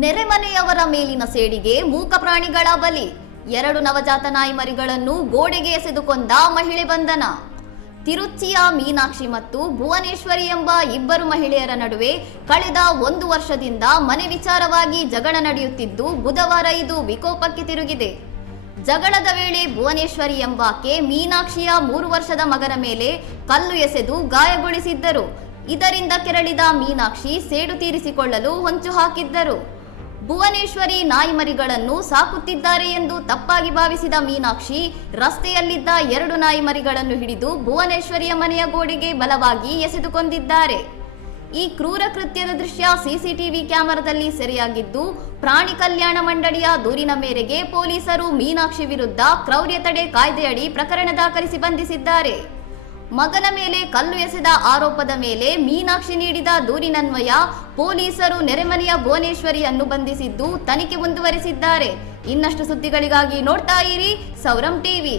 ನೆರೆಮನೆಯವರ ಮೇಲಿನ ಸೇಡಿಗೆ ಮೂಕ ಪ್ರಾಣಿಗಳ ಬಲಿ. 2 ನವಜಾತ ನಾಯಿ ಮರಿಗಳನ್ನು ಗೋಡೆಗೆ ಎಸೆದು ಕೊಂದ ಮಹಿಳೆ ಬಂಧನ. ತಿರುಚಿಯ ಮೀನಾಕ್ಷಿ ಮತ್ತು ಭುವನೇಶ್ವರಿ ಎಂಬ ಇಬ್ಬರು ಮಹಿಳೆಯರ ನಡುವೆ ಕಳೆದ 1 ವರ್ಷದಿಂದ ಮನೆ ವಿಚಾರವಾಗಿ ಜಗಳ ನಡೆಯುತ್ತಿದ್ದು, ಬುಧವಾರ ಇದು ವಿಕೋಪಕ್ಕೆ ತಿರುಗಿದೆ. ಜಗಳದ ವೇಳೆ ಭುವನೇಶ್ವರಿ ಎಂಬಾಕೆ ಮೀನಾಕ್ಷಿಯ 3 ವರ್ಷದ ಮಗನ ಮೇಲೆ ಕಲ್ಲು ಎಸೆದು ಗಾಯಗೊಳಿಸಿದ್ದರು. ಇದರಿಂದ ಕೆರಳಿದ ಮೀನಾಕ್ಷಿ ಸೇಡು ತೀರಿಸಿಕೊಳ್ಳಲು ಹೊಂಚು ಹಾಕಿದ್ದರು. ಭುವನೇಶ್ವರಿ ನಾಯಿ ಮರಿಗಳನ್ನು ಸಾಕುತ್ತಿದ್ದಾರೆ ಎಂದು ತಪ್ಪಾಗಿ ಭಾವಿಸಿದ ಮೀನಾಕ್ಷಿ ರಸ್ತೆಯಲ್ಲಿದ್ದ 2 ನಾಯಿ ಮರಿಗಳನ್ನು ಹಿಡಿದು ಭುವನೇಶ್ವರಿಯ ಮನೆಯ ಗೋಡೆಗೆ ಬಲವಾಗಿ ಎಸೆದುಕೊಂಡಿದ್ದಾರೆ. ಈ ಕ್ರೂರ ಕೃತ್ಯದ ದೃಶ್ಯ ಸಿಸಿಟಿವಿ ಕ್ಯಾಮೆರಾದಲ್ಲಿ ಸೆರೆಯಾಗಿದ್ದು, ಪ್ರಾಣಿ ಕಲ್ಯಾಣ ಮಂಡಳಿಯ ದೂರಿನ ಮೇರೆಗೆ ಪೊಲೀಸರು ಮೀನಾಕ್ಷಿ ವಿರುದ್ಧ ಕ್ರೌರ್ಯ ತಡೆ ಕಾಯ್ದೆಯಡಿ ಪ್ರಕರಣ ದಾಖಲಿಸಿ ಬಂಧಿಸಿದ್ದಾರೆ. ಮಗನ ಮೇಲೆ ಕಲ್ಲು ಎಸೆದ ಆರೋಪದ ಮೇಲೆ ಮೀನಾಕ್ಷಿ ನೀಡಿದ ದೂರಿನನ್ವಯ ಪೊಲೀಸರು ನೆರೆಮನೆಯ ಭುವನೇಶ್ವರಿಯನ್ನು ಬಂಧಿಸಿದ್ದು ತನಿಖೆ ಮುಂದುವರೆಸಿದ್ದಾರೆ. ಇನ್ನಷ್ಟು ಸುದ್ದಿಗಳಿಗಾಗಿ ನೋಡ್ತಾ ಇರಿ ಸೌರಂ ಟಿವಿ.